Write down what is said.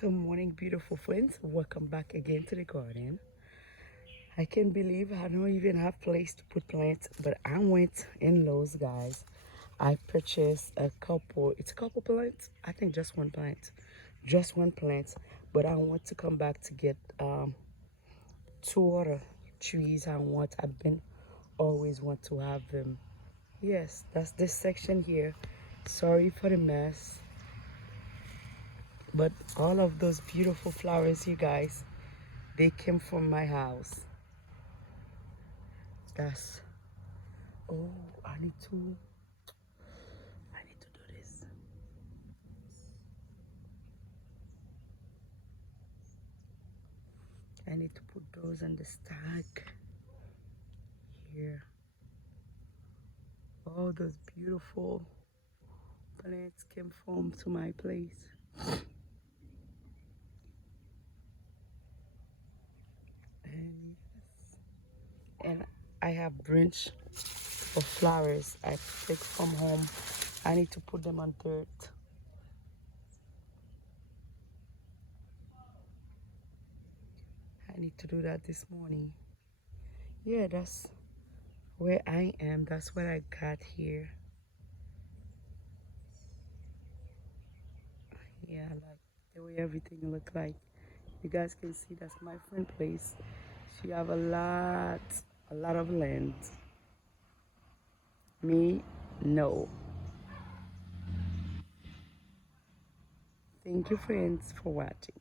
Good morning, beautiful friends. Welcome back again to the garden. I can't believe I don't even have place to put plants, but I went in Lowe's, guys. I purchased it's a couple plants. I think just one plant. But I want to come back to get two other trees. I've been always want to have them. Yes, that's this section here. Sorry for the mess. But all of those beautiful flowers, you guys, they came from my house. That's, oh, I need to do this. I need to put those on the stack here. All those beautiful plants came from to my place. And yes, and I have branch of flowers I take from home. I need to put them on dirt. I need to do that this morning. Yeah, that's where I am. That's what I got here. Yeah, I like the way everything look like. You guys can see that's my friend place. She have a lot of land. Me, no. Thank you, friends, for watching.